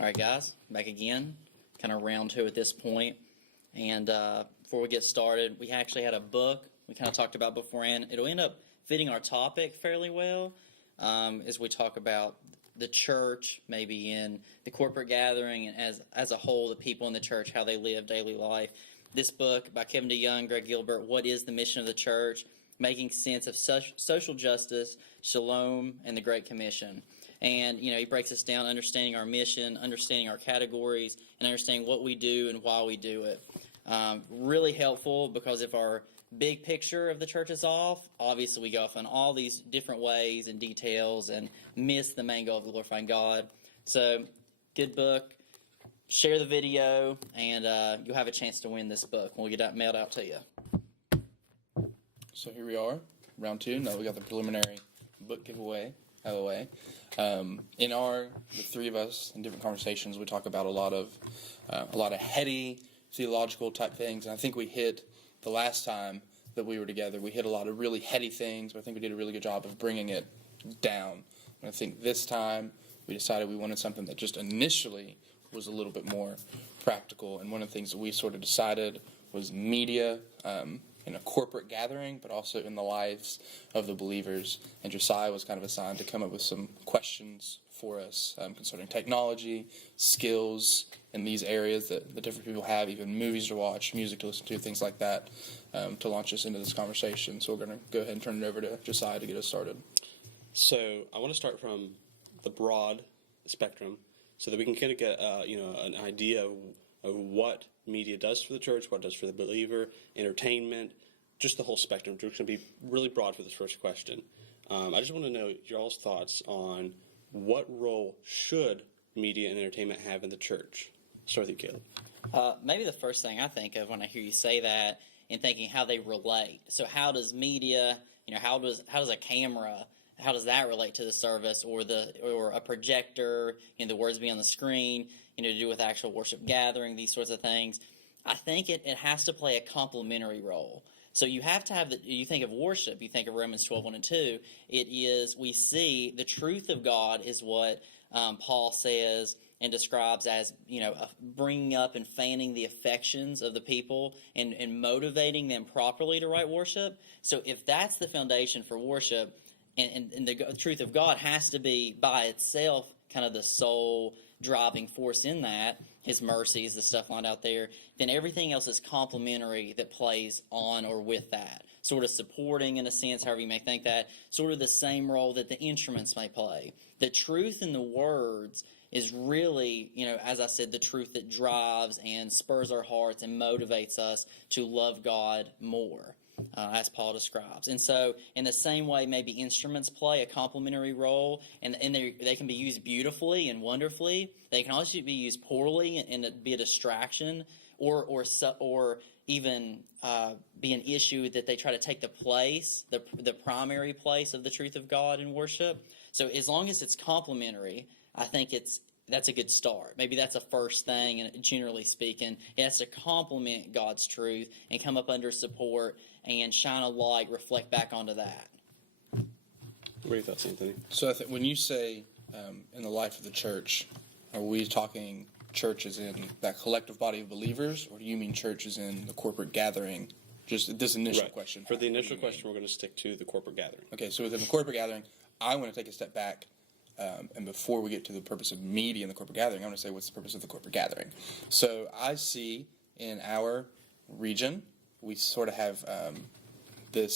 All right, guys, back again, kind of round two at this point. And before we get started, we actually had a book we kind of talked about beforehand. It'll end up fitting our topic fairly well as we talk about the church, maybe in the corporate gathering, and as a whole, the people in the church, how they live daily life. This book by Kevin DeYoung, Greg Gilbert, What is the Mission of the Church? Making Sense of Social Justice, Shalom, and the Great Commission. And, he breaks this down, understanding our mission, understanding our categories, and understanding what we do and why we do it. Really helpful, because if our big picture of the church is off, obviously we go off in all these different ways and details and miss the main goal of glorifying God. So, good book. Share the video, and you'll have a chance to win this book when we get that mailed out to you. So here we are, round two. Now we got the preliminary book giveaway out of the way. The three of us in different conversations, we talk about a lot of heady theological type things. And I think we hit the last time that we were together. We hit a lot of really heady things, but I think we did a really good job of bringing it down. And I think this time we decided we wanted something that just initially was a little bit more practical. And one of the things that we sort of decided was media. In a corporate gathering, but also in the lives of the believers. And Josiah was kind of assigned to come up with some questions for us concerning technology, skills in these areas that the different people have, even movies to watch, music to listen to, things like that, to launch us into this conversation. So we're going to go ahead and turn it over to Josiah to get us started. So I want to start from the broad spectrum so that we can kind of get an idea of what media does for the church, what it does for the believer, entertainment, just the whole spectrum. It's going to be really broad for this first question. I just want to know y'all's thoughts on what role should media and entertainment have in the church. Start with you, Caleb. Maybe the first thing I think of when I hear you say that, and thinking how they relate. So how does media, how does a camera, how does that relate to the service, or a projector, the words being on the screen, to do with actual worship gathering, these sorts of things. I think it has to play a complementary role. So you have to have you think of worship, you think of Romans 12:1 and 2. It is, we see the truth of God is what Paul says and describes as, bringing up and fanning the affections of the people and motivating them properly to right worship. So if that's the foundation for worship, and the truth of God has to be by itself kind of the sole driving force in that, His mercies, the stuff lined out there, then everything else is complementary that plays on or with that. Sort of supporting, in a sense, however you may think that, sort of the same role that the instruments may play. The truth in the words is really, as I said, the truth that drives and spurs our hearts and motivates us to love God more. As Paul describes. And so, in the same way, maybe instruments play a complementary role, and they can be used beautifully and wonderfully. They can also be used poorly and be a distraction, or even be an issue that they try to take the place, the primary place of the truth of God in worship. So, as long as it's complementary, I think that's a good start. Maybe that's a first thing, and generally speaking, it has to complement God's truth and come up under support and shine a light, reflect back onto that. What are your thoughts, Anthony? So I think when you say in the life of the church, are we talking churches in that collective body of believers, or do you mean churches in the corporate gathering? Just this initial question. For the initial question, we're going to stick to the corporate gathering. Okay, so within the corporate gathering, I want to take a step back. And before we get to the purpose of media in the corporate gathering, I want to say what's the purpose of the corporate gathering. So I see in our region, we sort of have the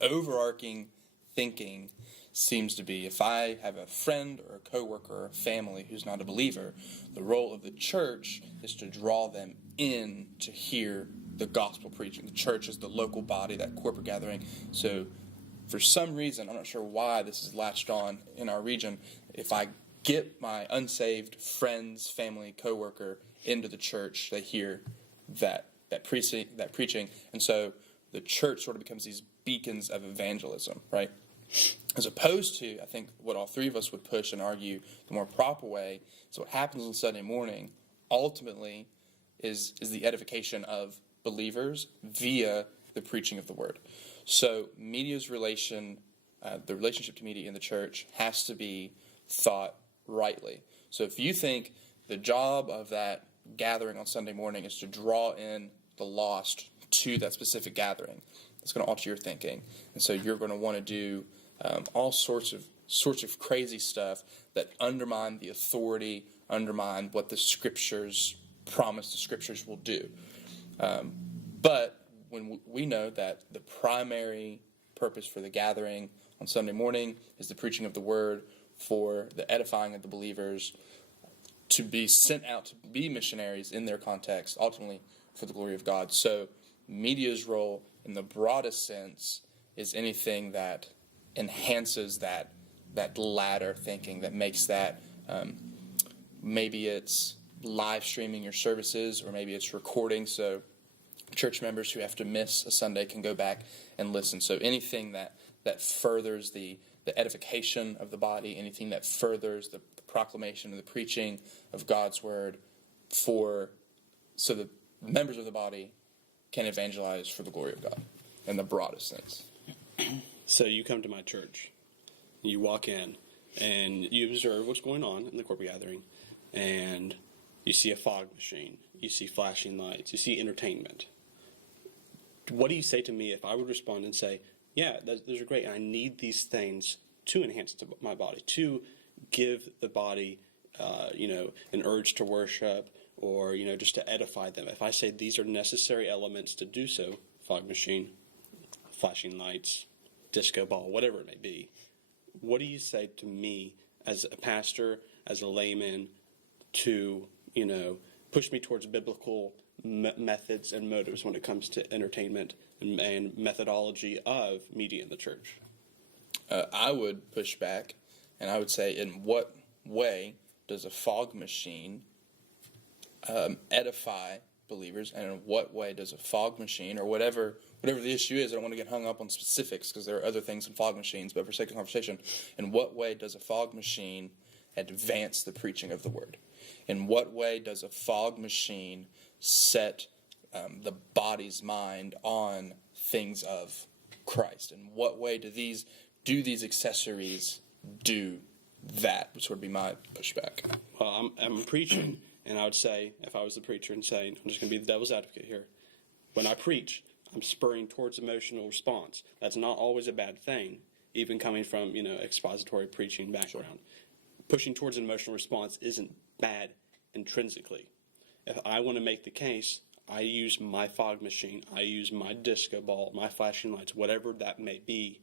overarching thinking seems to be, if I have a friend or a coworker or a family who's not a believer, the role of the church is to draw them in to hear the gospel preaching. The church is the local body, that corporate gathering. So for some reason, I'm not sure why this is latched on in our region, if I get my unsaved friends, family, coworker into the church, they hear that preaching, and so the church sort of becomes these beacons of evangelism, right? As opposed to, I think, what all three of us would push and argue the more proper way is what happens on Sunday morning ultimately is the edification of believers via the preaching of the word. So media's the relationship to media in the church has to be thought rightly. So if you think the job of that gathering on Sunday morning is to draw in the lost to that specific gathering. It's going to alter your thinking, and so you're going to want to do all sorts of crazy stuff that undermine the authority, undermine what the Scriptures promise the Scriptures will do. But when we know that the primary purpose for the gathering on Sunday morning is the preaching of the Word for the edifying of the believers, to be sent out to be missionaries in their context, ultimately for the glory of God. So media's role in the broadest sense is anything that enhances that latter thinking, that makes that, maybe it's live streaming your services, or maybe it's recording, so church members who have to miss a Sunday can go back and listen. So anything that furthers the edification of the body, anything that furthers the proclamation and the preaching of God's word, so that members of the body can evangelize for the glory of God in the broadest sense. So you come to my church, you walk in, and you observe what's going on in the corporate gathering, and you see a fog machine, you see flashing lights, you see entertainment. What do you say to me if I would respond and say, yeah, those are great, and I need these things to enhance my body, to give the body, an urge to worship, or, just to edify them? If I say these are necessary elements to do so, fog machine, flashing lights, disco ball, whatever it may be, what do you say to me as a pastor, as a layman, to, push me towards biblical methods and motives when it comes to entertainment and methodology of media in the church? I would push back, and I would say, in what way does a fog machine edify believers, and in what way does a fog machine, or whatever the issue is, I don't want to get hung up on specifics because there are other things in fog machines, but for sake of conversation, in what way does a fog machine advance the preaching of the word? In what way does a fog machine set the body's mind on things of Christ? In what way do these accessories do that? Which would be my pushback. Well, I'm preaching, and I would say, if I was the preacher and saying, I'm just going to be the devil's advocate here, when I preach, I'm spurring towards emotional response. That's not always a bad thing, even coming from, expository preaching background. Sure. Pushing towards an emotional response isn't bad intrinsically. If I want to make the case, I use my fog machine, I use my disco ball, my flashing lights, whatever that may be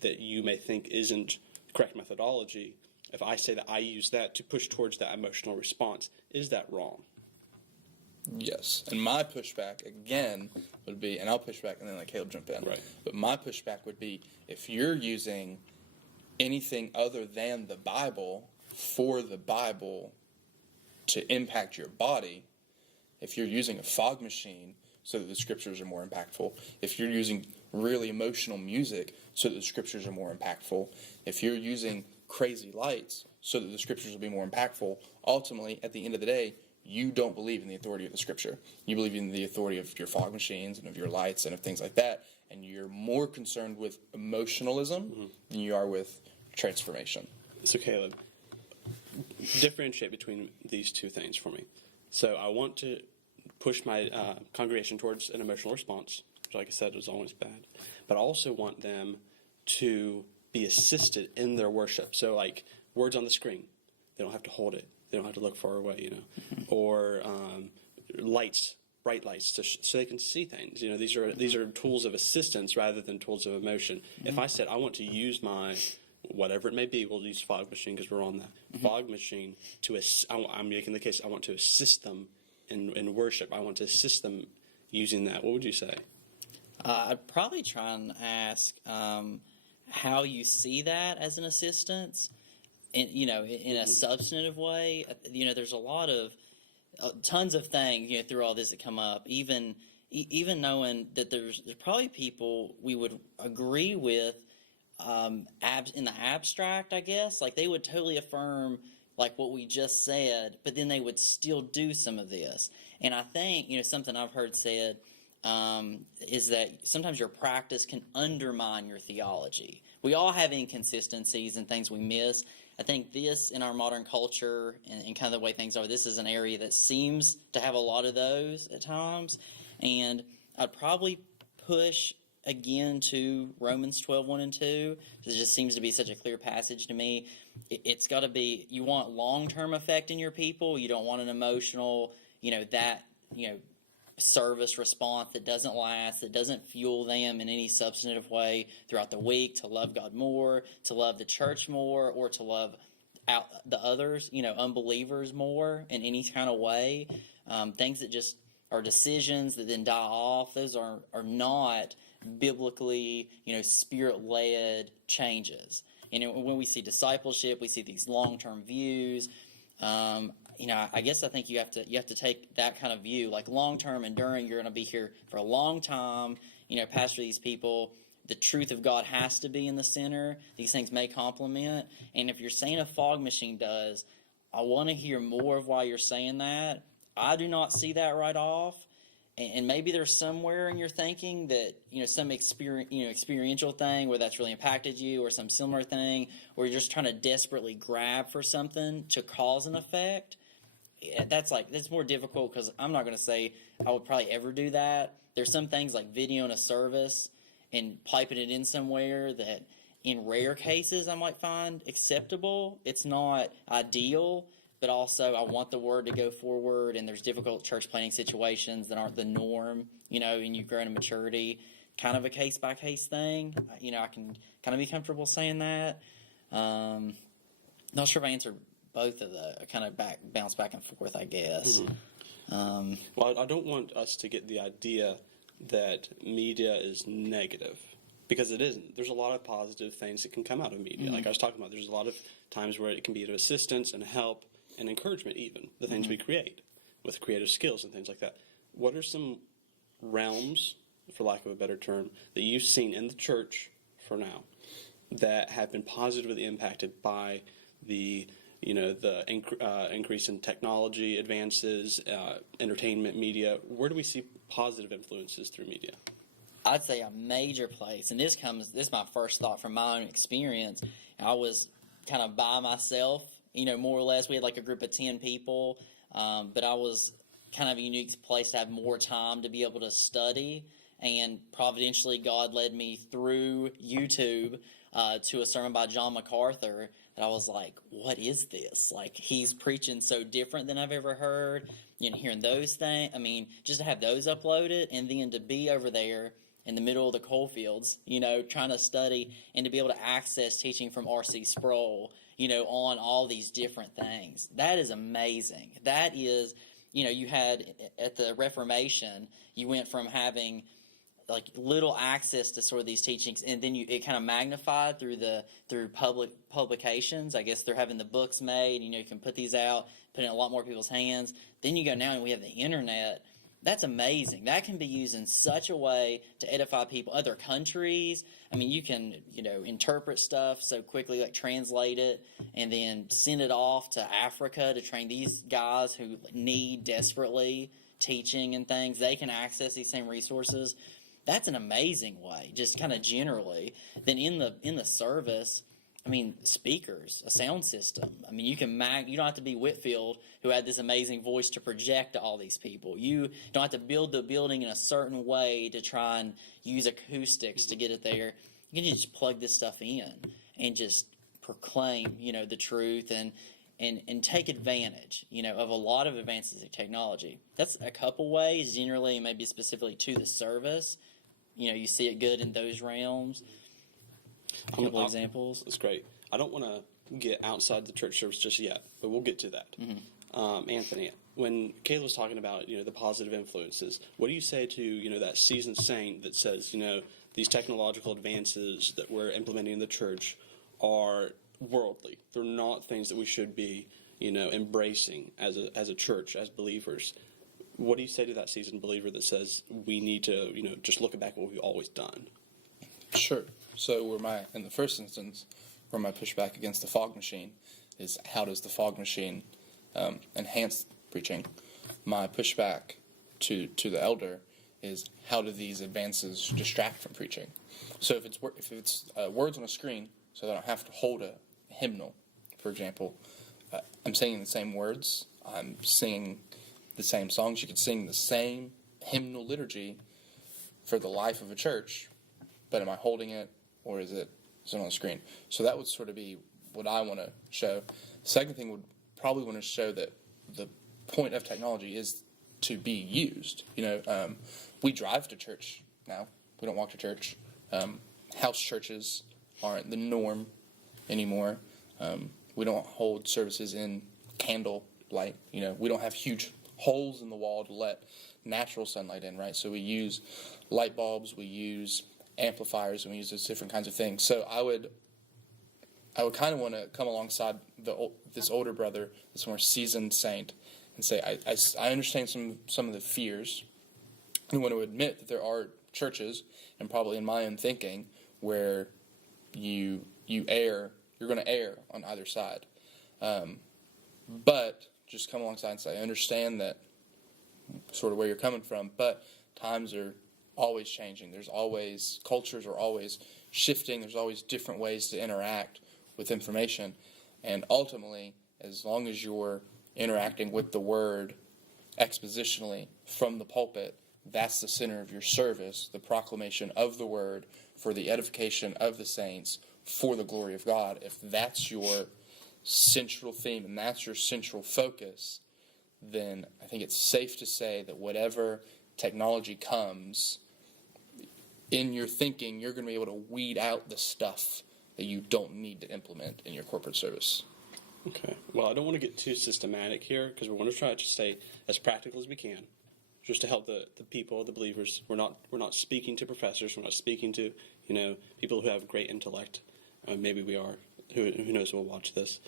that you may think isn't correct methodology. If I say that I use that to push towards that emotional response, is that wrong? Yes. And my pushback, again, would be, and I'll push back and then let Caleb jump in. Right. But my pushback would be, if you're using anything other than the Bible for the Bible to impact your body, if you're using a fog machine so that the Scriptures are more impactful, if you're using really emotional music so that the Scriptures are more impactful, if you're using crazy lights so that the Scriptures will be more impactful, ultimately, at the end of the day, you don't believe in the authority of the Scripture. You believe in the authority of your fog machines and of your lights and of things like that, and you're more concerned with emotionalism than you are with transformation. So Caleb, differentiate between these two things for me. So I want to push my congregation towards an emotional response, which, like I said, is always bad. But I also want them to be assisted in their worship. So, like, words on the screen, they don't have to hold it. They don't have to look far away, or lights, bright lights, so they can see things. These are tools of assistance rather than tools of emotion. If I said I want to use my whatever it may be, we'll use fog machine because we're on that fog machine I'm making the case I want to assist them in worship. I want to assist them using that. What would you say? I'd probably try and ask how you see that as an assistance. In a substantive way. There's a lot of tons of things through all this that come up. Even knowing that there's probably people we would agree with in the abstract, I guess. Like, they would totally affirm like what we just said, but then they would still do some of this. And I think something I've heard said is that sometimes your practice can undermine your theology. We all have inconsistencies and things we miss, I think this in our modern culture and kind of the way things are, this is an area that seems to have a lot of those at times. And I'd probably push again to Romans 12, 1 and 2. It just seems to be such a clear passage to me. It's got to be, you want long-term effect in your people. You don't want an emotional, service response that doesn't last, that doesn't fuel them in any substantive way throughout the week to love God more, to love the church more, or to love out the others, unbelievers more in any kind of way. Things that just are decisions that then die off. Those are not biblically, spirit-led changes. When we see discipleship, we see these long-term views. I guess I think you have to take that kind of view, like long-term, enduring. You're going to be here for a long time. Pastor these people. The truth of God has to be in the center. These things may complement. And if you're saying a fog machine does, I want to hear more of why you're saying that. I do not see that right off. And maybe there's somewhere in your thinking that, some experiential thing where that's really impacted you, or some similar thing where you're just trying to desperately grab for something to cause an effect. That's more difficult, because I'm not going to say I would probably ever do that. There's some things like videoing a service and piping it in somewhere that in rare cases I might find acceptable. It's not ideal, but also I want the word to go forward, and there's difficult church planting situations that aren't the norm, and you grow in maturity. Kind of a case-by-case thing. I can kind of be comfortable saying that. Not sure if I answered both of the kind of bounce back and forth, I guess. Mm-hmm. Well, I don't want us to get the idea that media is negative, because it isn't. There's a lot of positive things that can come out of media. Like I was talking about, there's a lot of times where it can be of assistance and help and encouragement, even the things we create with creative skills and things like that. What are some realms, for lack of a better term, that you've seen in the church for now that have been positively impacted by the increase in technology advances, entertainment, media? Where do we see positive influences through media? I'd say a major place, and this is my first thought from my own experience. I was kind of by myself, more or less. We had like a group of 10 people, but I was kind of a unique place to have more time to be able to study. And providentially, God led me through YouTube to a sermon by John MacArthur. And I was like, what is this? Like, he's preaching so different than I've ever heard. Hearing those things. I mean, just to have those uploaded, and then to be over there in the middle of the coal fields, trying to study, and to be able to access teaching from R.C. Sproul, on all these different things. That is amazing. That is, you had at the Reformation, you went from having like little access to sort of these teachings, and then it kind of magnified through public publications. I guess they're having the books made, you can put these out, put it in a lot more people's hands. Then you go now and we have the internet. That's amazing. That can be used in such a way to edify people, other countries. I mean, you can, interpret stuff so quickly, like translate it, and then send it off to Africa to train these guys who need desperately teaching and things. They can access these same resources. That's an amazing way, just kind of generally. Then in the service, I mean, speakers, a sound system. I mean, you don't have to be Whitfield, who had this amazing voice to project to all these people. You don't have to build the building in a certain way to try and use acoustics to get it there. You can just plug this stuff in and just proclaim, the truth and take advantage, of a lot of advances in technology. That's a couple ways, generally, maybe specifically to the service. You see it good in those realms. A couple examples. That's great. I don't want to get outside the church service just yet, but we'll get to that. Mm-hmm. Anthony, when Kayla was talking about, the positive influences, what do you say to, that seasoned saint that says, these technological advances that we're implementing in the church are worldly? They're not things that we should be, embracing as a church, as believers. What do you say to that seasoned believer that says we need to, just look back at what we've always done? Sure. So in the first instance, where my pushback against the fog machine is, how does the fog machine enhance preaching? My pushback to the elder is, how do these advances distract from preaching? So if it's words on a screen, so they don't have to hold a hymnal for example, I'm singing the same words. I'm singing the same songs. You could sing the same hymnal liturgy for the life of a church, but am I holding it, or is it on the screen? So that would sort of be what I want to show. Second thing would probably want to show that the point of technology is to be used. We drive to church now. We don't walk to church. House churches aren't the norm anymore. We don't hold services in candle light. We don't have huge holes in the wall to let natural sunlight in, right? So we use light bulbs, we use amplifiers, and we use those different kinds of things. So I would kind of want to come alongside this older brother, this more seasoned saint, and say, I understand some of the fears, and want to admit that there are churches, and probably in my own thinking, where you're going to err on either side. But just come alongside and say, I understand that sort of where you're coming from, but times are always changing. Cultures are always shifting. There's always different ways to interact with information. And ultimately, as long as you're interacting with the word expositionally from the pulpit, that's the center of your service, the proclamation of the word for the edification of the saints, for the glory of God. If that's your central theme and that's your central focus, then I think it's safe to say that whatever technology comes, in your thinking, you're going to be able to weed out the stuff that you don't need to implement in your corporate service. Okay. Well, I don't want to get too systematic here, because we want to try to stay as practical as we can, just to help the people, the believers. We're not speaking to professors. We're not speaking to people who have great intellect. Maybe we are. Who knows? Who will watch this.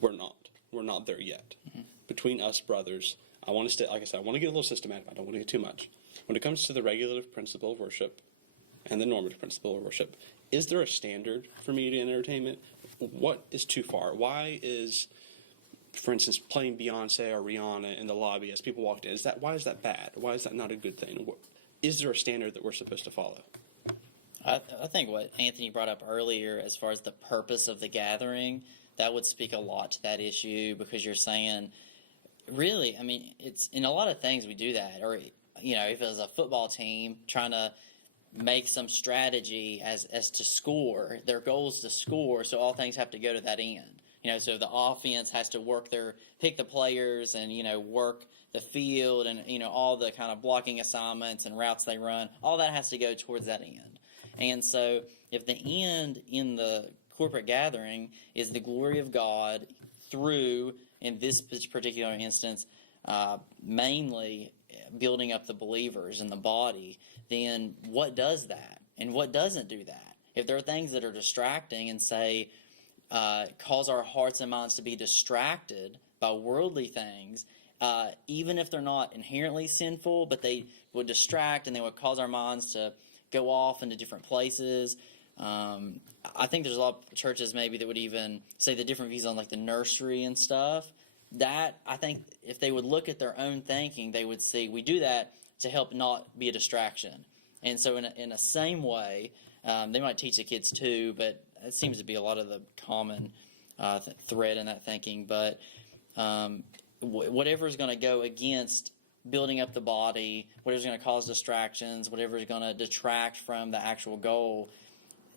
We're not. We're not there yet. Mm-hmm. Between us brothers, I want to stay. Like I said, I want to get a little systematic. I don't want to get too much. When it comes to the regulative principle of worship and the normative principle of worship, is there a standard for media and entertainment? What is too far? Why is, for instance, playing Beyonce or Rihanna in the lobby as people walked in, why is that bad? Why is that not a good thing? Is there a standard that we're supposed to follow? I think what Anthony brought up earlier, as far as the purpose of the gathering, that would speak a lot to that issue, because you're saying, really, I mean, it's in a lot of things we do that. Or, if it was a football team trying to make some strategy as to score, their goal is to score, so all things have to go to that end. So the offense has to pick the players and, work the field and, all the kind of blocking assignments and routes they run. All that has to go towards that end. And so if the end in the corporate gathering is the glory of God through, in this particular instance, mainly building up the believers in the body, then what does that? And what doesn't do that? If there are things that are distracting and say, cause our hearts and minds to be distracted by worldly things, even if they're not inherently sinful, but they would distract and they would cause our minds to go off into different places. I think there's a lot of churches maybe that would even say the different views on like the nursery and stuff. That, I think, if they would look at their own thinking, they would see we do that to help not be a distraction. And so in a same way, they might teach the kids too, but it seems to be a lot of the common thread in that thinking. But whatever is going to go against building up the body, whatever's going to cause distractions, whatever is going to detract from the actual goal,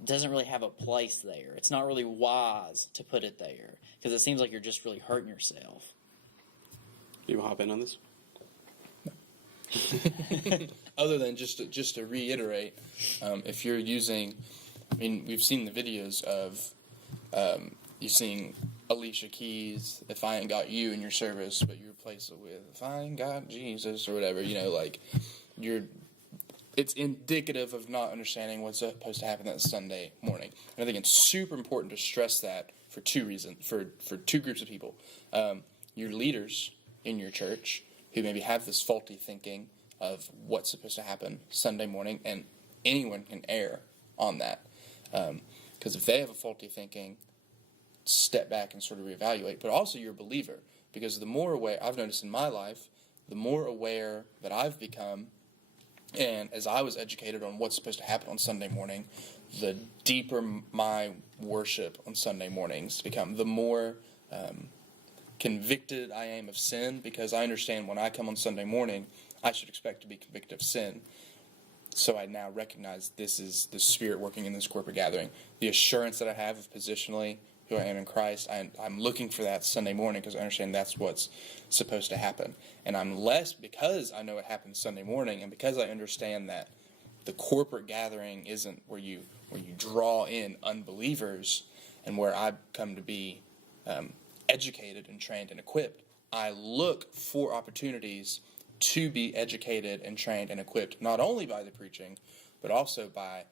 doesn't really have a place there. It's not really wise to put it there, because it seems like you're just really hurting yourself. You want to hop in on this? Other than just to reiterate, if you're using, we've seen the videos of you seeing Alicia Keys, "If I Ain't Got You" in your service, but you replace it with "If I Ain't Got Jesus" or whatever. It's indicative of not understanding what's supposed to happen that Sunday morning. And I think it's super important to stress that for two reasons, for two groups of people. Your leaders in your church, who maybe have this faulty thinking of what's supposed to happen Sunday morning, and anyone can err on that. Because if they have a faulty thinking, step back and sort of reevaluate. But also your believer, because the more aware, I've noticed in my life, the more aware that I've become, and as I was educated on what's supposed to happen on Sunday morning, the deeper my worship on Sunday mornings become, the more convicted I am of sin, because I understand when I come on Sunday morning, I should expect to be convicted of sin. So I now recognize this is the Spirit working in this corporate gathering. The assurance that I have of positionally who I am in Christ, I'm looking for that Sunday morning because I understand that's what's supposed to happen. And I'm less, because I know it happens Sunday morning, and because I understand that the corporate gathering isn't where you draw in unbelievers and where I come to be educated and trained and equipped. I look for opportunities to be educated and trained and equipped, not only by the preaching, but also by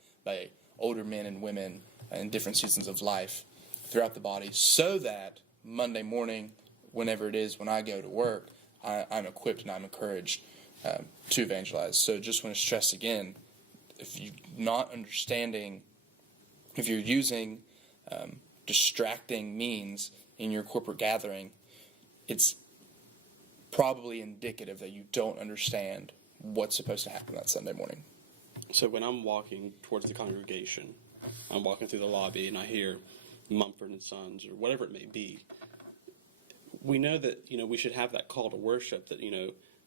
older men and women in different seasons of life throughout the body, so that Monday morning, whenever it is when I go to work, I'm equipped and I'm encouraged to evangelize. So just want to stress again, if you're not understanding, if you're using distracting means in your corporate gathering, it's probably indicative that you don't understand what's supposed to happen that Sunday morning. So when I'm walking towards the congregation, I'm walking through the lobby and I hear Mumford and Sons or whatever it may be, we know that, we should have that call to worship, that,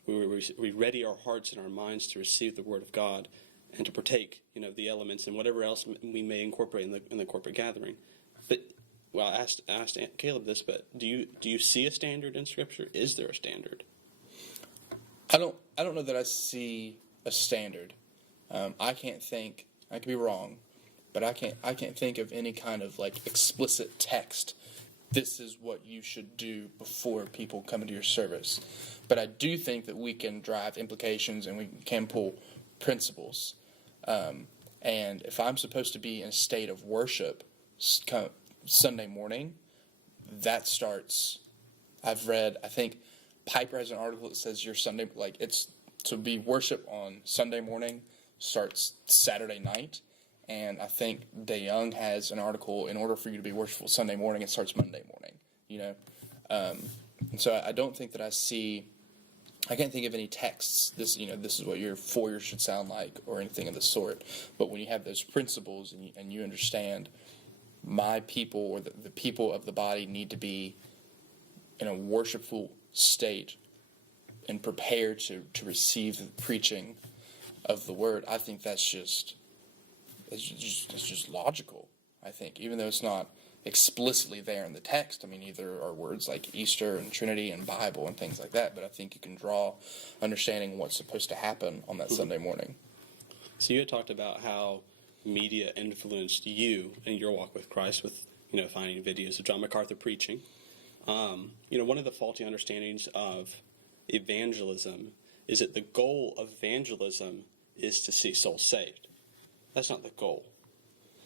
we ready our hearts and our minds to receive the Word of God and to partake, the elements and whatever else we may incorporate in the corporate gathering. But, well, I asked Caleb this, but do you see a standard in Scripture? Is there a standard? I don't know that I see a standard. I can't think. I could be wrong, but I can't think of any kind of explicit text. This is what you should do before people come into your service. But I do think that we can drive implications and we can pull principles. And if I'm supposed to be in a state of worship Sunday morning, that starts. I think Piper has an article that says your Sunday, it's to be worship on Sunday morning starts Saturday night. And I think DeYoung has an article, in order for you to be worshipful Sunday morning, it starts Monday morning, And so I don't think that I can't think of any texts, this is what your foyer should sound like or anything of the sort. But when you have those principles and you understand my people or the people of the body need to be in a worshipful state and prepared to receive the preaching of the Word, I think that's just logical, I think, even though it's not explicitly there in the text. I mean, either are words like Easter and Trinity and Bible and things like that, but I think you can draw understanding what's supposed to happen on that Sunday morning. So you had talked about how media influenced you in your walk with Christ with, finding videos of John MacArthur preaching. One of the faulty understandings of evangelism is that the goal of evangelism is to see souls saved. That's not the goal.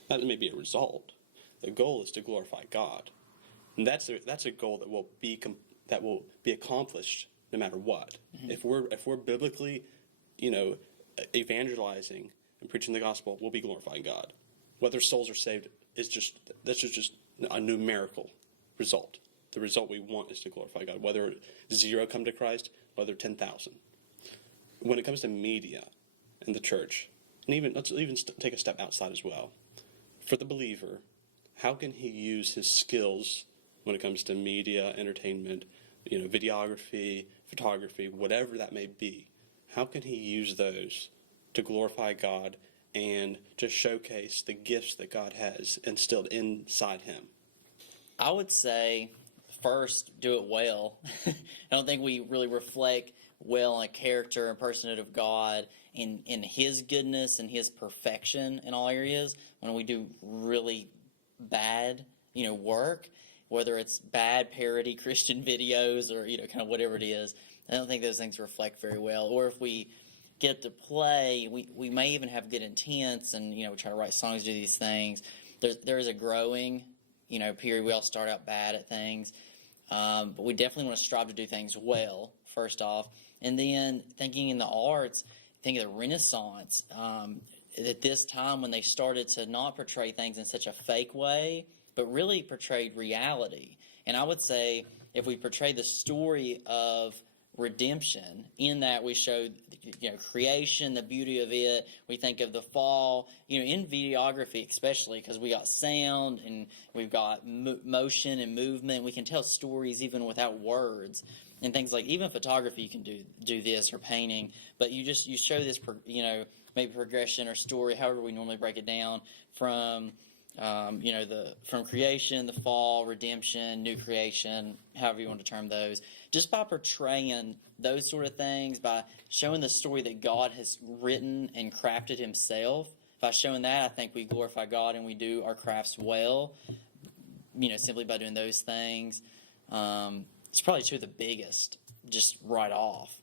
That may be a result. The goal is to glorify God, and that's a goal that will be accomplished no matter what. Mm-hmm. If we're biblically, evangelizing and preaching the gospel, we'll be glorifying God. Whether souls are saved that's just a numerical result. The result we want is to glorify God. Whether 0 come to Christ, whether 10,000. When it comes to media and the church, and let's take a step outside as well. For the believer, how can he use his skills when it comes to media, entertainment, videography, photography, whatever that may be? How can he use those to glorify God and to showcase the gifts that God has instilled inside him? I would say, first, do it well. I don't think we really reflect well on a character and personhood of God in His goodness and His perfection in all areas when we do really bad, work, whether it's bad parody Christian videos or, kind of whatever it is. I don't think those things reflect very well. Or if we get to play, we may even have good intents and, we try to write songs, do these things. There's a growing, period. We all start out bad at things. But we definitely want to strive to do things well, first off. And then thinking in the arts, think of the Renaissance. At this time when they started to not portray things in such a fake way, but really portrayed reality. And I would say if we portray the story of redemption in that we show, creation, the beauty of it. We think of the fall, in videography especially, because we got sound and we've got motion and movement. We can tell stories even without words and things like, even photography you can do this, or painting, but you show this, maybe progression or story, however we normally break it down, from from creation, the fall, redemption, new creation, however you want to term those, just by portraying those sort of things, by showing the story that God has written and crafted himself. By showing that, I think we glorify God and we do our crafts well, simply by doing those things. It's probably two of the biggest, just right off.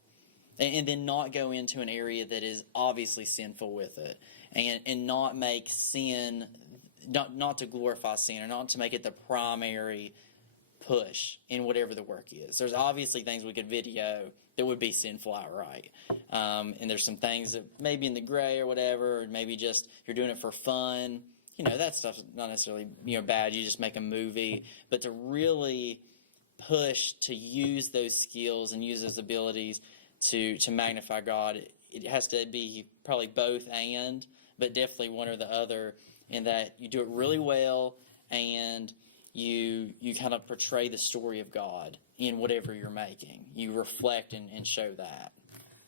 And then not go into an area that is obviously sinful with it, and not make sin, not to glorify sin, or not to make it the primary push in whatever the work is. There's obviously things we could video that would be sinful outright, and there's some things that maybe in the gray or whatever, or maybe just you're doing it for fun. That stuff's not necessarily bad. You just make a movie, but to really push to use those skills and use those abilities to magnify God, it has to be probably both and, but definitely one or the other, in that you do it really well and you kind of portray the story of God in whatever you're making. You reflect and show that.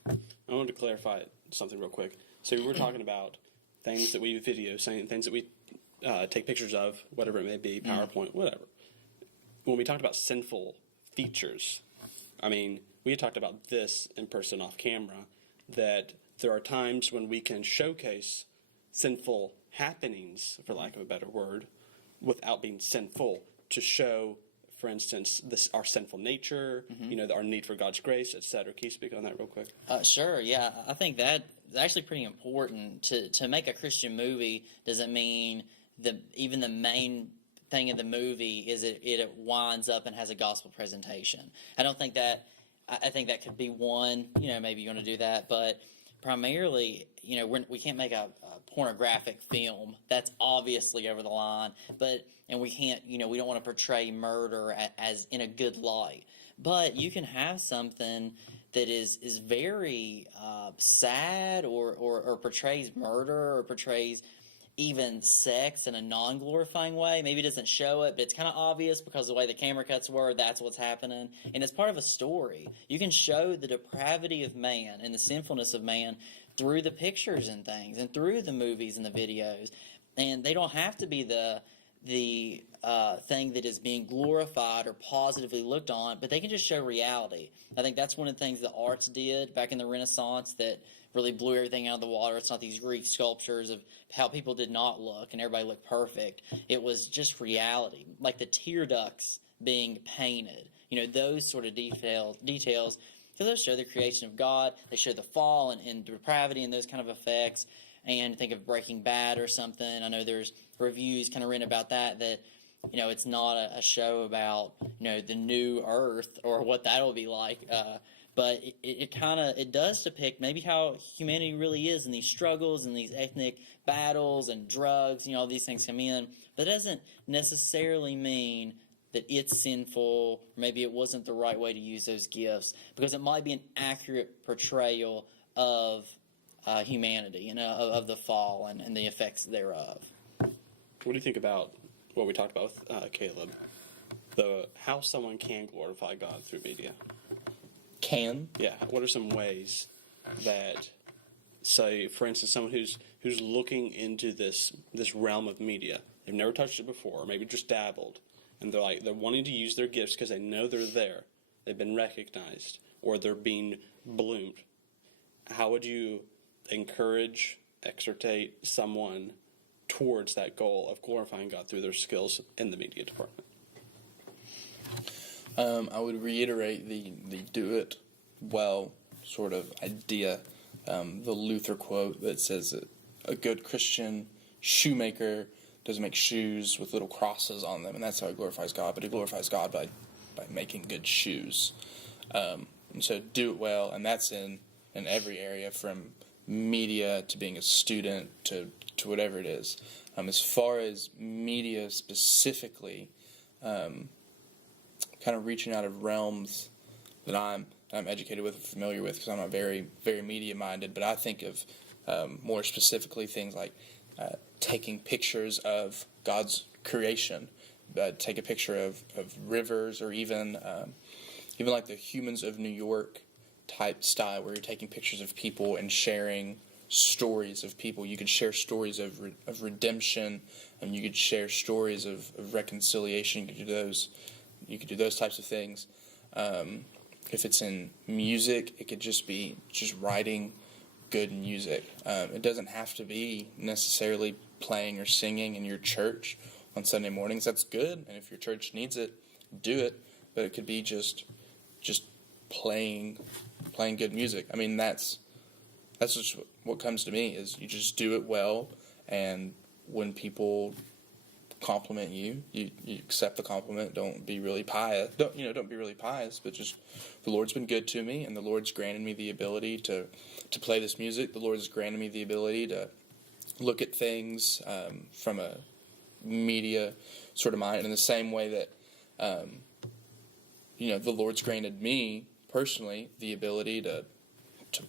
I wanted to clarify something real quick. So we were talking about things that we video, saying things that we take pictures of, whatever it may be, PowerPoint, whatever. When we talked about sinful features, we had talked about this in person off camera, that there are times when we can showcase sinful happenings, for lack of a better word, without being sinful, to show, for instance, our sinful nature, our need for God's grace, etc. Can you speak on that real quick? Sure, yeah. I think that's actually pretty important. To make a Christian movie doesn't mean even the main thing of the movie is it winds up and has a gospel presentation. I think that could be one, maybe you want to do that, but primarily, we can't make a pornographic film. That's obviously over the line, and we can't, we don't want to portray murder as in a good light. But you can have something that is very sad, or portrays murder, or portrays even sex in a non-glorifying way. Maybe it doesn't show it, but it's kind of obvious because of the way the camera cuts were, that's what's happening. And it's part of a story. You can show the depravity of man and the sinfulness of man through the pictures and things, and through the movies and the videos. And they don't have to be the thing that is being glorified or positively looked on, but they can just show reality. I think that's one of the things the arts did back in the Renaissance that really blew everything out of the water. It's not these Greek sculptures of how people did not look and everybody looked perfect. It was just reality, like the tear ducts being painted. Those sort of details. Because those show the creation of God. They show the fall and depravity and those kind of effects. And think of Breaking Bad or something. I know there's reviews kind of written about that it's not a show about the new Earth or what that'll be like. But it does depict maybe how humanity really is, and these struggles and these ethnic battles and drugs, all these things come in. But it doesn't necessarily mean that it's sinful, or maybe it wasn't the right way to use those gifts, because it might be an accurate portrayal of humanity, of the fall and the effects thereof. What do you think about what we talked about with Caleb? How someone can glorify God through media? Can? Yeah. What are some ways that, say, for instance, someone who's looking into this realm of media, they've never touched it before, or maybe just dabbled, and they're wanting to use their gifts because they know they're there, they've been recognized, or they're being bloomed. How would you encourage, exhortate someone towards that goal of glorifying God through their skills in the media department? I would reiterate the do it well sort of idea. The Luther quote that says that a good Christian shoemaker doesn't make shoes with little crosses on them, and that's how it glorifies God. But it glorifies God by making good shoes. And so do it well, and that's in every area, from media to being a student to whatever it is. As far as media specifically, kind of reaching out of realms that I'm I'm educated with, familiar with, because I'm not very, very media minded. But I think of more specifically things like taking pictures of God's creation, take a picture of rivers, or even like the Humans of New York type style, where you're taking pictures of people and sharing stories of people. You could share stories of redemption, and you could share stories of reconciliation. You could do those types of things. If it's in music, it could just be writing good music. It doesn't have to be necessarily playing or singing in your church on Sunday mornings. That's good, and if your church needs it, do it. But it could be just playing good music. I mean, that's just what comes to me, is you just do it well, and when people compliment you, you accept the compliment. Don't be really pious. Don't be really pious, but just, the Lord's been good to me, and the Lord's granted me the ability to play this music. The Lord's granted me the ability to look at things from a media sort of mind, in the same way that the Lord's granted me personally the ability to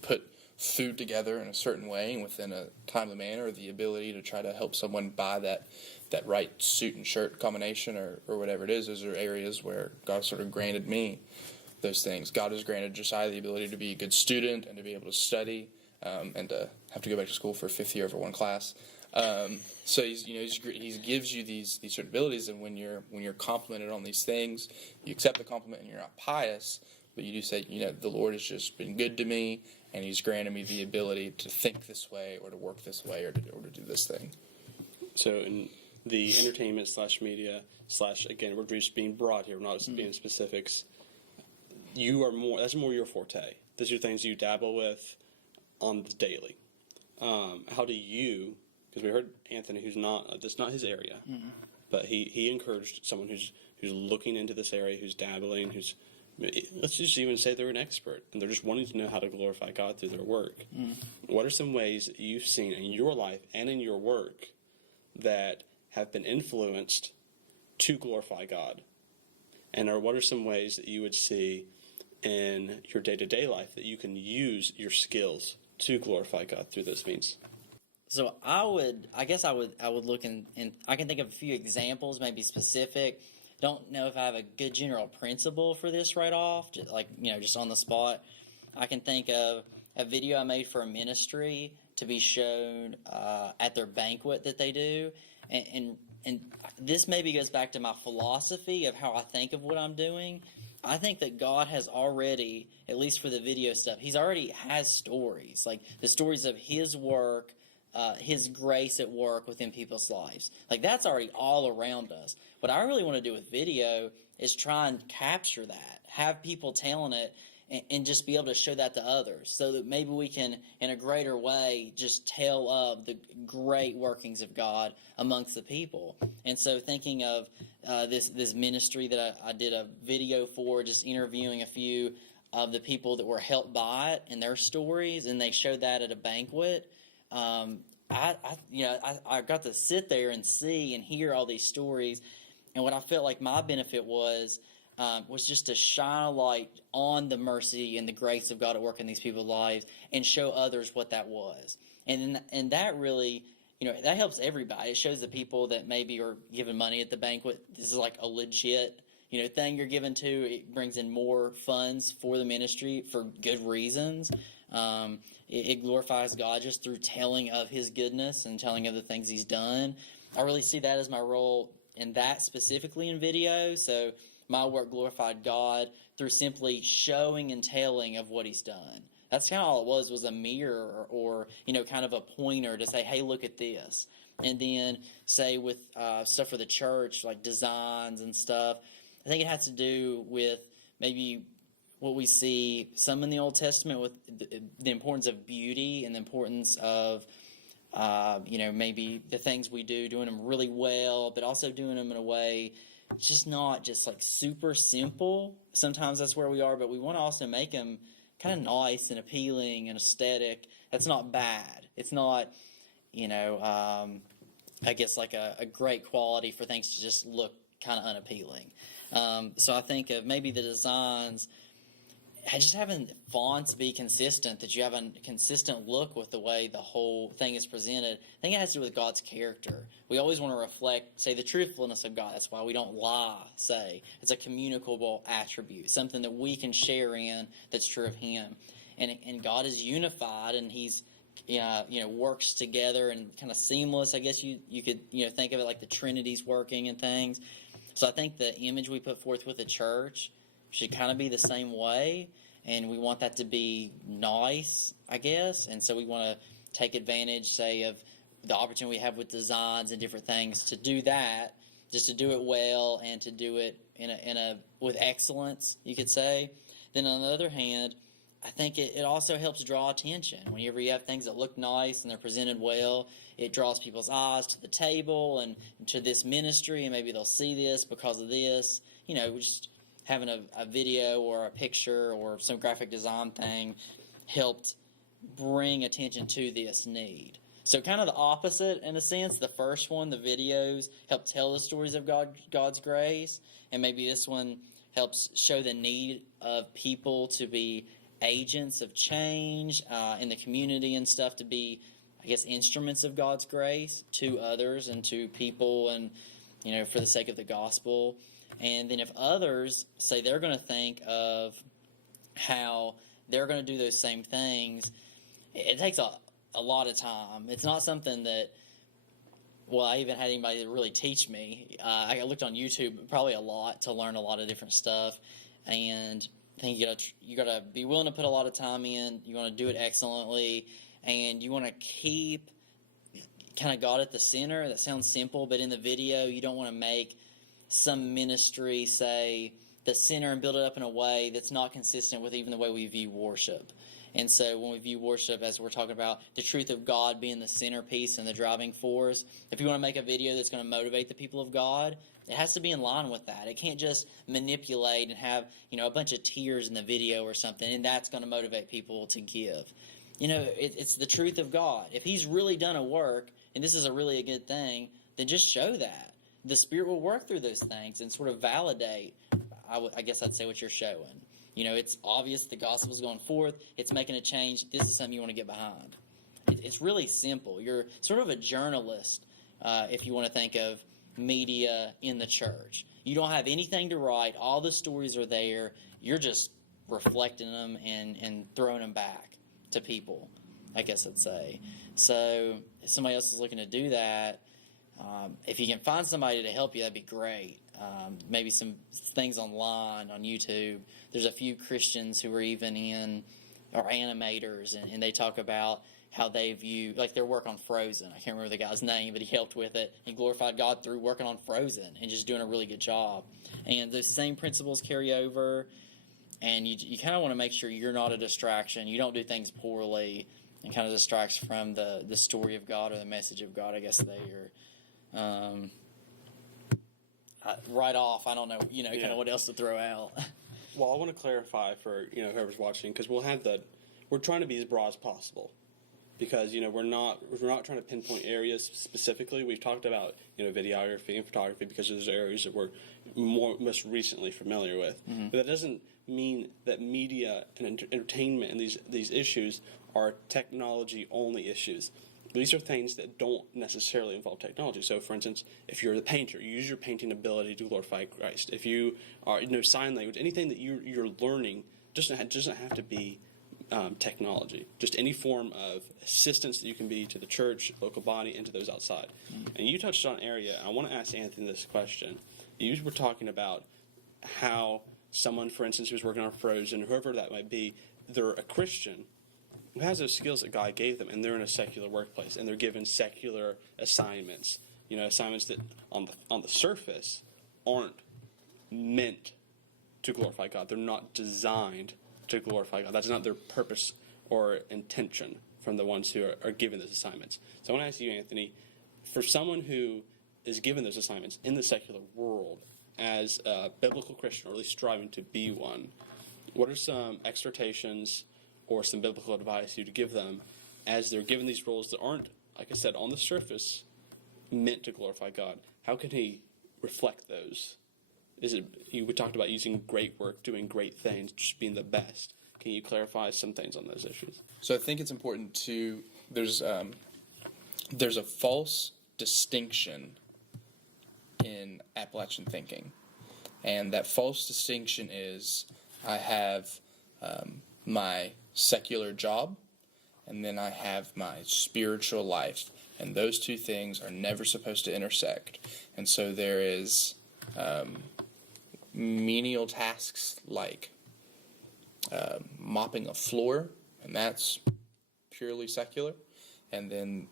put food together in a certain way and within a timely manner, or the ability to try to help someone buy that right suit and shirt combination, or whatever it is. Those are areas where God sort of granted me those things. God has granted Josiah the ability to be a good student and to be able to study, and to have to go back to school for a fifth year for one class. So he gives you these certain abilities, and when you're complimented on these things, you accept the compliment, and you're not pious, but you do say, the Lord has just been good to me, and He's granted me the ability to think this way, or to work this way, or to do this thing. So in the entertainment / media / again, we're just being broad here, we're not being specifics. That's more your forte. Those are things you dabble with on the daily. How do you? Because we heard Anthony, that's not his area, but he encouraged someone who's looking into this area, who's dabbling, let's just even say they're an expert, and they're just wanting to know how to glorify God through their work. What are some ways that you've seen in your life and in your work that have been influenced to glorify God? And what are some ways that you would see in your day-to-day life that you can use your skills to glorify God through those means? So I would look and I can think of a few examples, maybe specific. Don't know if I have a good general principle for this right off, just on the spot. I can think of a video I made for a ministry to be shown at their banquet that they do, and this maybe goes back to my philosophy of how I think of what I'm doing. I think that God has already, at least for the video stuff, He's already has stories, like the stories of His work, His grace at work within people's lives. Like, that's already all around us. What I really want to do with video is try and capture that, have people telling it, and just be able to show that to others, so that maybe we can, in a greater way, just tell of the great workings of God amongst the people. And so thinking of this ministry that I did a video for, just interviewing a few of the people that were helped by it and their stories, and they showed that at a banquet. I got to sit there and see and hear all these stories, and what I felt like my benefit was just to shine a light on the mercy and the grace of God at work in these people's lives, and show others what that was. And that really, that helps everybody. It shows the people that maybe are giving money at the banquet, this is like a legit thing you're given to. It brings in more funds for the ministry for good reasons. It glorifies God just through telling of His goodness and telling of the things He's done. I really see that as my role in that, specifically in video. So my work glorified God through simply showing and telling of what He's done. That's kind of all it was a mirror, or kind of a pointer to say, hey, look at this. And then say with stuff for the church, like designs and stuff, I think it has to do with maybe what we see some in the Old Testament with the importance of beauty and the importance of, maybe the things we do, doing them really well, but also doing them in a way just not just like super simple. Sometimes that's where we are, but we want to also make them kind of nice and appealing and aesthetic. That's not bad. It's not, I guess like a great quality for things to just look kind of unappealing. So I think of maybe the designs. just having fonts be consistent, that you have a consistent look with the way the whole thing is presented. I think it has to do with God's character. We always want to reflect, say, the truthfulness of God. That's why we don't lie, say. It's a communicable attribute, something that we can share in that's true of Him. And God is unified, and He's works together and kind of seamless. I guess you could think of it like the Trinity's working and things. So I think the image we put forth with the church should kind of be the same way, and we want that to be nice, I guess. And so we want to take advantage, say, of the opportunity we have with designs and different things to do that, just to do it well and to do it with excellence, you could say. Then on the other hand, I think it also helps draw attention. Whenever you have things that look nice and they're presented well, it draws people's eyes to the table and to this ministry, and maybe they'll see this because of this. Just having a video or a picture or some graphic design thing helped bring attention to this need. So kind of the opposite in a sense. The first one, the videos, help tell the stories of God's grace, and maybe this one helps show the need of people to be agents of change in the community and stuff, to be, I guess, instruments of God's grace to others and to people, and for the sake of the gospel. And then if others say they're going to think of how they're going to do those same things, it takes a lot of time. It's not something that, I even had anybody really teach me. I looked on YouTube probably a lot to learn a lot of different stuff, and I think you gotta be willing to put a lot of time in. You want to do it excellently, and you want to keep kind of God at the center. That sounds simple, but in the video, you don't want to make some ministry, say, the center and build it up in a way that's not consistent with even the way we view worship. And so when we view worship, as we're talking about the truth of God being the centerpiece and the driving force, if you want to make a video that's going to motivate the people of God, it has to be in line with that. It can't just manipulate and have, a bunch of tears in the video or something, and that's going to motivate people to give. It's the truth of God. If He's really done a work, and this is a good thing, then just show that. The Spirit will work through those things and sort of validate, I guess I'd say, what you're showing. It's obvious the gospel's going forth. It's making a change. This is something you want to get behind. It's really simple. You're sort of a journalist, if you want to think of media in the church. You don't have anything to write. All the stories are there. You're just reflecting them and throwing them back to people, I guess I'd say. So if somebody else is looking to do that, if you can find somebody to help you, that'd be great. Maybe some things online on YouTube. There's a few Christians who are even are animators, and they talk about how they view, like, their work on Frozen. I can't remember the guy's name, but he helped with it. He glorified God through working on Frozen and just doing a really good job. And those same principles carry over, and you kind of want to make sure you're not a distraction. You don't do things poorly and kind of distracts from the story of God or the message of God, I guess there. Right off, I don't know, kind of what else to throw out. Well, I want to clarify for whoever's watching, because we're trying to be as broad as possible, because we're not trying to pinpoint areas specifically. We've talked about videography and photography because those are areas that we're most recently familiar with. Mm-hmm. But that doesn't mean that media and entertainment and these issues are technology only issues. These are things that don't necessarily involve technology. So, for instance, if you're the painter, you use your painting ability to glorify Christ. If you are sign language, anything that you're learning doesn't have to be technology. Just any form of assistance that you can be to the church, local body, and to those outside. Mm-hmm. And you touched on an area. I want to ask Anthony this question. You were talking about how someone, for instance, who's working on Frozen, whoever that might be, they're a Christian who has those skills that God gave them, and they're in a secular workplace, and they're given secular assignments. Assignments that on the surface aren't meant to glorify God. They're not designed to glorify God. That's not their purpose or intention from the ones who are given those assignments. So I want to ask you, Anthony, for someone who is given those assignments in the secular world as a biblical Christian, or at least striving to be one, what are some exhortations or some biblical advice you to give them as they're given these roles that aren't, like I said, on the surface, meant to glorify God? How can he reflect those? We talked about using great work, doing great things, just being the best. Can you clarify some things on those issues? So I think it's important to there's a false distinction in Appalachian thinking, and that false distinction is I have my secular job, and then I have my spiritual life, and those two things are never supposed to intersect. And so there is menial tasks like mopping a floor, and that's purely secular. And then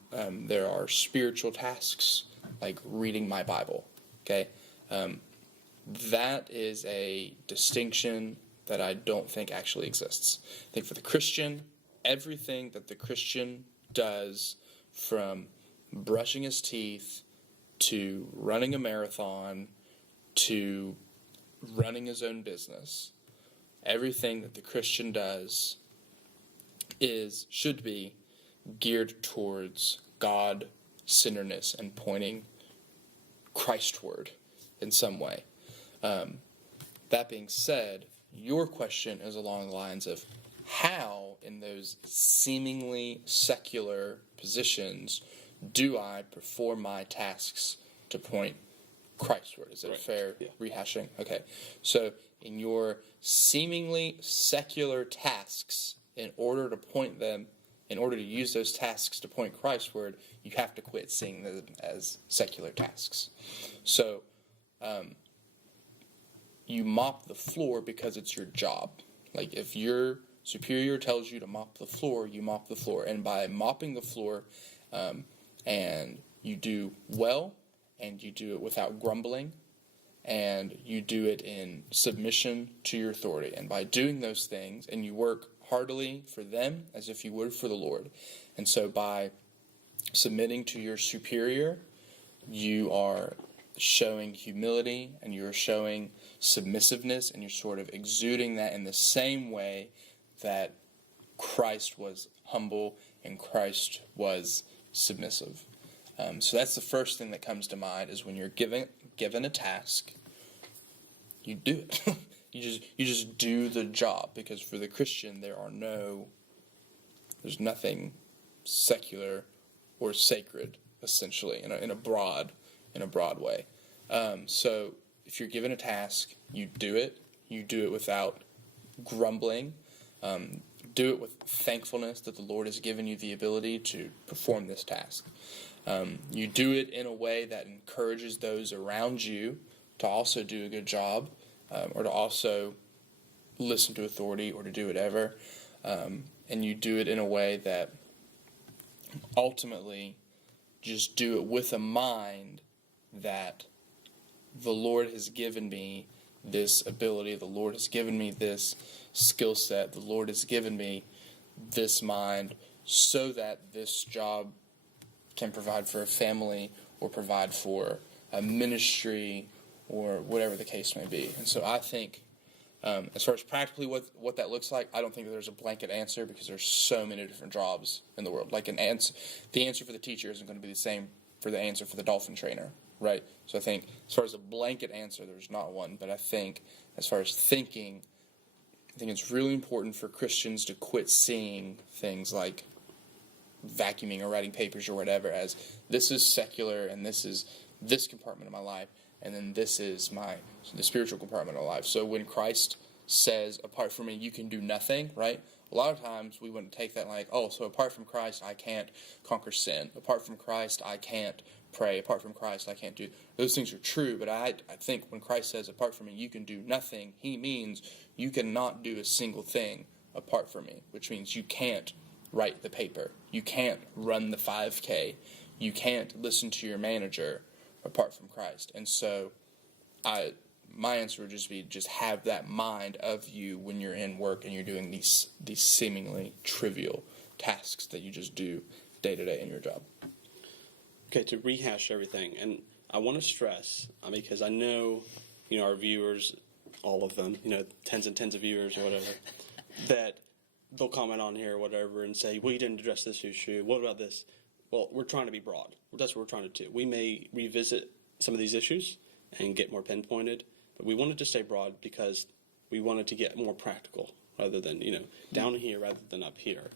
there are spiritual tasks like reading my Bible. Okay, that is a distinction that I don't think actually exists. I think for the Christian, everything that the Christian does, from brushing his teeth to running a marathon to running his own business, everything that the Christian does should be geared towards God-centeredness and pointing Christward in some way. That being said, your question is along the lines of how, in those seemingly secular positions, do I perform my tasks to point Christward? Is it a fair rehashing? Okay. So, in your seemingly secular tasks, in order to use those tasks to point Christward, you have to quit seeing them as secular tasks. So, you mop the floor because it's your job. Like, if your superior tells you to mop the floor, you mop the floor. And by mopping the floor, and you do well, and you do it without grumbling, and you do it in submission to your authority. And by doing those things, and you work heartily for them as if you would for the Lord. And so by submitting to your superior, you are showing humility, and you're showing submissiveness, and you're sort of exuding that in the same way that Christ was humble and Christ was submissive. So that's the first thing that comes to mind, is when you're given a task, you do it. you just do the job, because for the Christian there's nothing secular or sacred, essentially, in a broad way. So if you're given a task, you do it. You do it without grumbling. Do it with thankfulness that the Lord has given you the ability to perform this task. You do it in a way that encourages those around you to also do a good job, or to also listen to authority, or to do whatever. And you do it in a way that ultimately just do it with a mind that the Lord has given me this ability, the Lord has given me this skill set, the Lord has given me this mind, so that this job can provide for a family, or provide for a ministry, or whatever the case may be. And so I think, as far as practically what that looks like, I don't think that there's a blanket answer, because there's so many different jobs in the world. Like the answer for the teacher isn't going to be the same for the answer for the dolphin trainer, right? So I think as far as a blanket answer, there's not one. But I think as far as thinking, I think it's really important for Christians to quit seeing things like vacuuming or writing papers or whatever as this is secular, and this is this compartment of my life, and then this is the spiritual compartment of life. So when Christ says, apart from me, you can do nothing, right? A lot of times we wouldn't take that like, oh, so apart from Christ, I can't conquer sin. Apart from Christ, I can't pray. Apart from Christ, I can't do. Those things are true, but I think when Christ says, apart from me, you can do nothing, he means you cannot do a single thing apart from me, which means you can't write the paper. You can't run the 5K. You can't listen to your manager apart from Christ. And so my answer would just be, just have that mind of you when you're in work and you're doing these seemingly trivial tasks that you just do day to day in your job. Okay, to rehash everything, and I want to stress, because I know, our viewers, all of them, tens and tens of viewers or whatever, that they'll comment on here or whatever and say, well, you didn't address this issue. What about this? Well, we're trying to be broad. That's what we're trying to do. We may revisit some of these issues and get more pinpointed, but we wanted to stay broad because we wanted to get more practical rather than, down here rather than up here.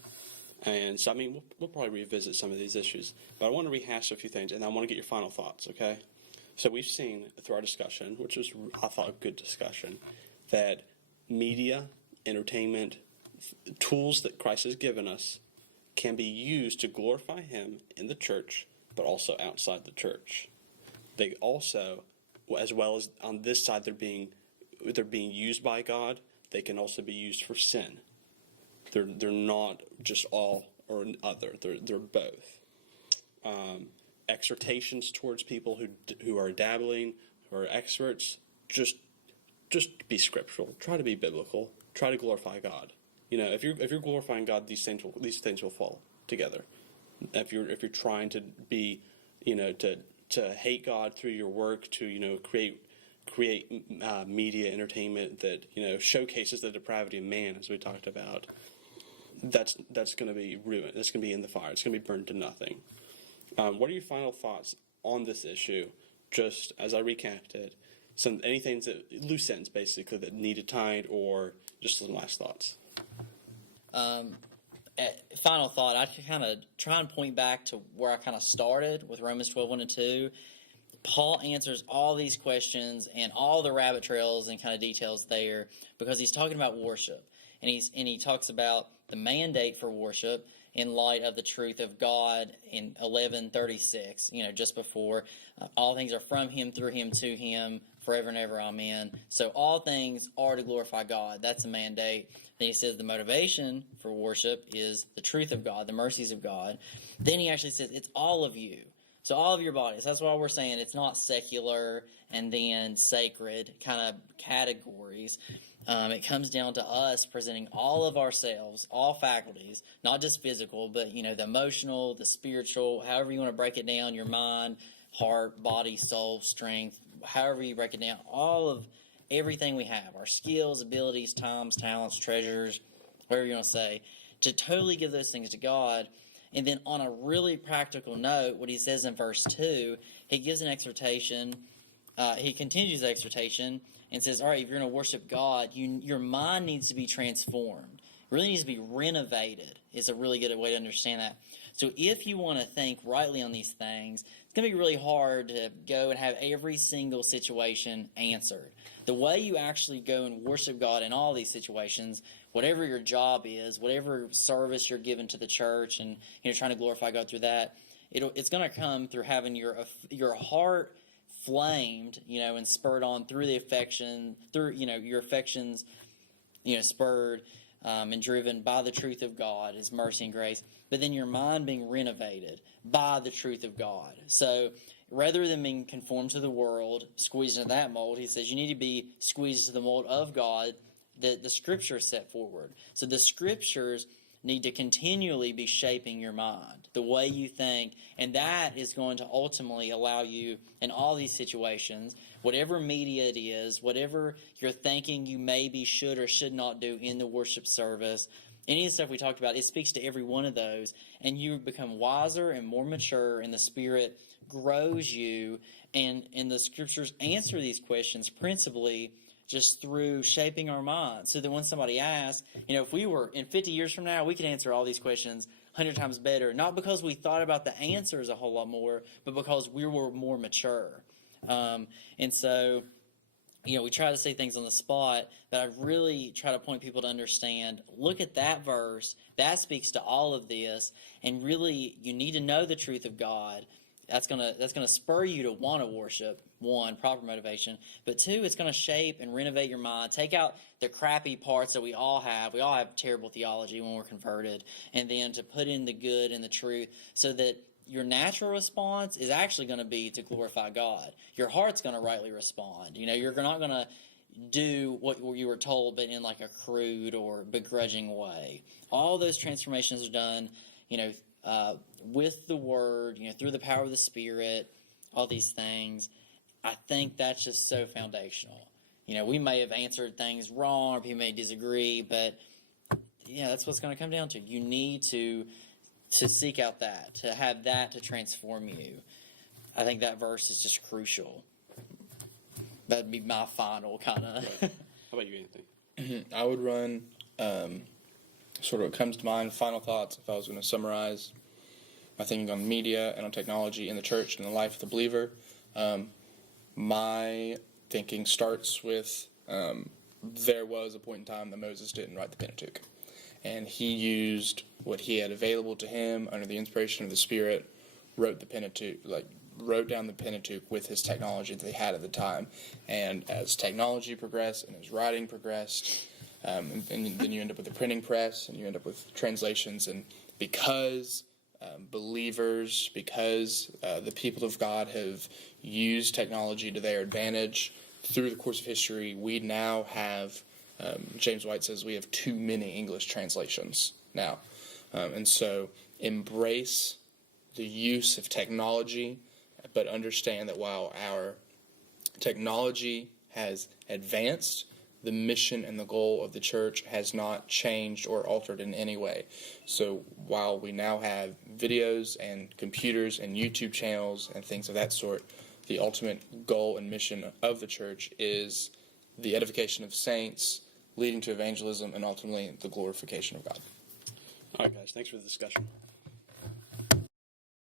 And so, I mean, we'll probably revisit some of these issues. But I want to rehash a few things, and I want to get your final thoughts, okay? So we've seen through our discussion, which was, I thought, a good discussion, that media, entertainment, tools that Christ has given us can be used to glorify Him in the church, but also outside the church. They also, as well as on this side, they're being used by God, they can also be used for sin. They're not just all or other. They're both. Exhortations towards people who are dabbling, who are experts, just be scriptural. Try to be biblical. Try to glorify God. If you're glorifying God, these things will fall together. If you're trying to be, to hate God through your work, to create media entertainment that showcases the depravity of man, as we talked about, that's going to be ruined. That's going to be in the fire. It's going to be burned to nothing. What are your final thoughts on this issue? Just as I recapped it, anything that loose ends basically that needed tied, or just some last thoughts. Final thought, I can kind of try and point back to where I kind of started with Romans 12, 1 and 2. Paul answers all these questions and all the rabbit trails and kind of details there because he's talking about worship. And he talks about the mandate for worship in light of the truth of God in 11:36, just before. All things are from Him, through Him, to Him, forever and ever, amen. So all things are to glorify God. That's a mandate. Then he says the motivation for worship is the truth of God, the mercies of God. Then he actually says it's all of you. So all of your bodies. That's why we're saying it's not secular and then sacred kind of categories. It comes down to us presenting all of ourselves, all faculties, not just physical, but the emotional, the spiritual, however you want to break it down, your mind, heart, body, soul, strength, however you break it down, all of everything we have, our skills, abilities, times, talents, treasures, whatever you want to say, to totally give those things to God. And then on a really practical note, what he says in verse 2, he gives an exhortation. He continues the exhortation and says, all right, if you're going to worship God, your mind needs to be transformed. It really needs to be renovated is a really good way to understand that. So if you want to think rightly on these things, it's going to be really hard to go and have every single situation answered. The way you actually go and worship God in all these situations, whatever your job is, whatever service you're given to the church and trying to glorify God through that, it's going to come through having your heart flamed, and spurred on through the affection, through, your affections, spurred and driven by the truth of God, His mercy and grace, but then your mind being renovated by the truth of God. So rather than being conformed to the world, squeezed into that mold, he says you need to be squeezed to the mold of God that the Scriptures set forward. So the Scriptures need to continually be shaping your mind, the way you think, and that is going to ultimately allow you in all these situations, whatever media it is, whatever you're thinking you maybe should or should not do in the worship service, any of the stuff we talked about, it speaks to every one of those, and you become wiser and more mature, and the Spirit grows you, and the Scriptures answer these questions principally just through shaping our minds. So that when somebody asks, if we were in 50 years from now, we could answer all these questions 100 times better, not because we thought about the answers a whole lot more, but because we were more mature. And so, we try to say things on the spot, but I really try to point people to understand, look at that verse, that speaks to all of this, and really you need to know the truth of God. That's gonna spur you to want to worship. One, proper motivation, but two, it's going to shape and renovate your mind. Take out the crappy parts that we all have. We all have terrible theology when we're converted, and then to put in the good and the truth, so that your natural response is actually going to be to glorify God. Your heart's going to rightly respond. You're not going to do what you were told, but in like a crude or begrudging way. All those transformations are done, with the Word, through the power of the Spirit, all these things. I think that's just so foundational. We may have answered things wrong, or people may disagree, but that's what's going to come down to. You need to seek out that, to have that to transform you. I think that verse is just crucial. That'd be my final kind of. How about you, Anthony? I would run sort of what comes to mind, final thoughts, if I was going to summarize my thinking on media and on technology in the church and the life of the believer, my thinking starts with there was a point in time that Moses didn't write the Pentateuch. And he used what he had available to him under the inspiration of the Spirit, wrote down the Pentateuch with his technology that they had at the time. And as technology progressed and as writing progressed, and then you end up with a printing press and you end up with translations. And because believers, because the people of God have used technology to their advantage through the course of history, we now have, James White says, we have too many English translations now. And so embrace the use of technology, but understand that while our technology has advanced, the mission and the goal of the church has not changed or altered in any way. So while we now have videos and computers and YouTube channels and things of that sort, the ultimate goal and mission of the church is the edification of saints, leading to evangelism, and ultimately the glorification of God. All right, guys. Thanks for the discussion.